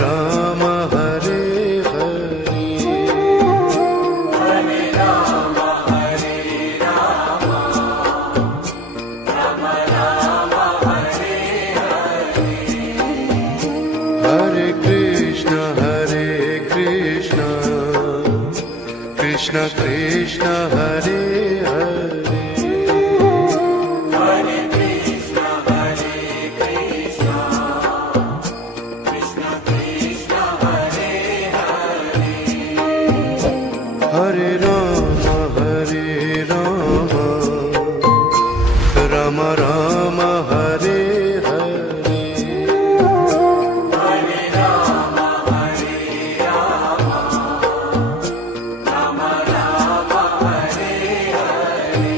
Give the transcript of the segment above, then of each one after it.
Ram Hare Hare Hare Ram Hare Ram Ram Ram Hare Hare Hare Krishna Krishna Krishna Hare Hare Hare Krishna Krishna Krishna Hare Hare Hare Ram Ram Ram Hare Hare Hare Ram Ram Ram Hare Hare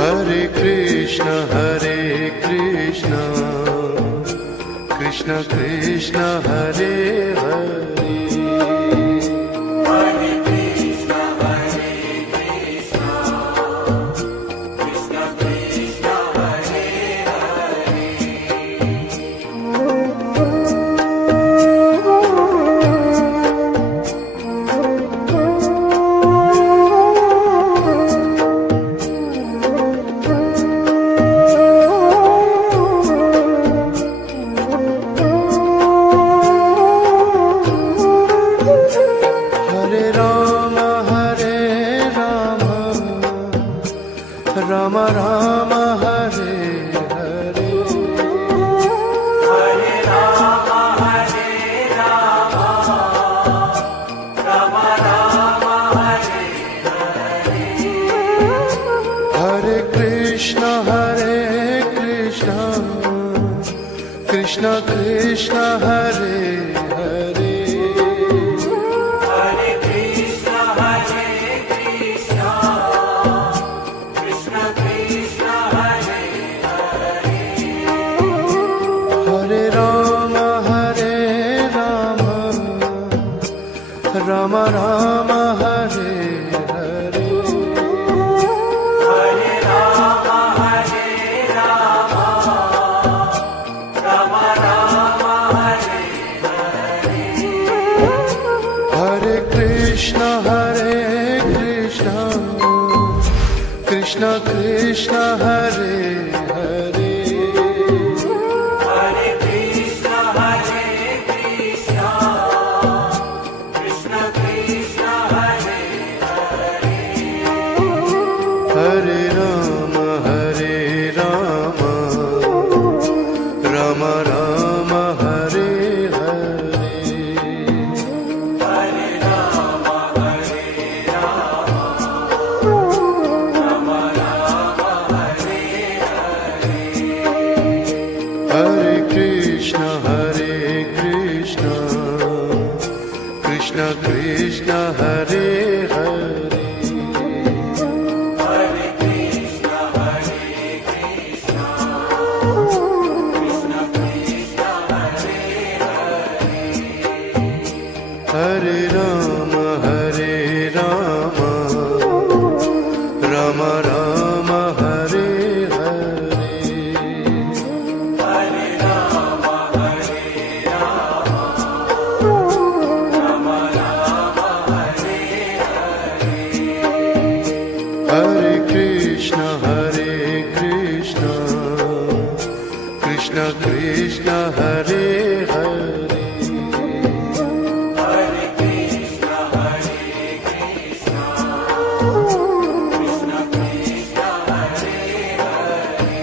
Hare Krishna Krishna Krishna Hare Hare Hare Krishna Krishna Krishna Hare Hare Hare Ram Ram Ram Hare Hare Hare Ram Ram Ram Hare Hare Hare Krishna Krishna Krishna Hare Hare Hare Krishna Krishna Krishna Hare Hare Hare Ram Ram Ram Hare Hare Hare Ram Ram Ram Hare Hare Hare Krishna Krishna Krishna Hare Hare Hare Krishna Krishna Krishna Hare Hare Hare Ram Ram Ram Hare Hare Hare Ram Ram Ram Hare Hare Hare Krishna Krishna Krishna Hare Hare Hare Krishna Krishna Krishna Hare Hare Hare Ram Ram Ram Hare Hare Hare Ram Ram Ram Hare Hare Hare Krishna Krishna Krishna Hare Hare Hare Krishna Krishna Krishna Hare Hare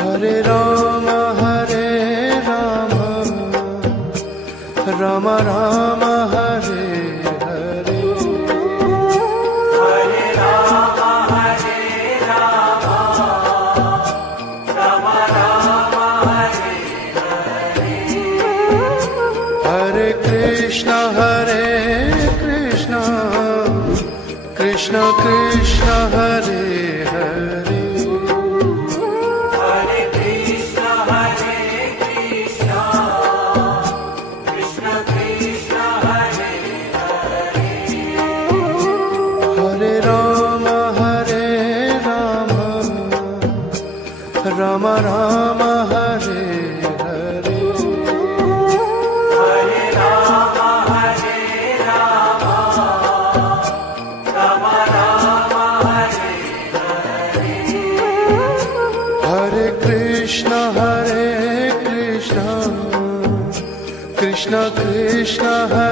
Hare Ram Ram Ram Hare Hare Hare Ram Ram Ram Hare Hare Hare Krishna Krishna Krishna Hare Hare Ram Ram Hare Hare Hare Rama, Hare Rama, Rama Rama, Hare Hare. Hare Krishna Krishna Krishna Hare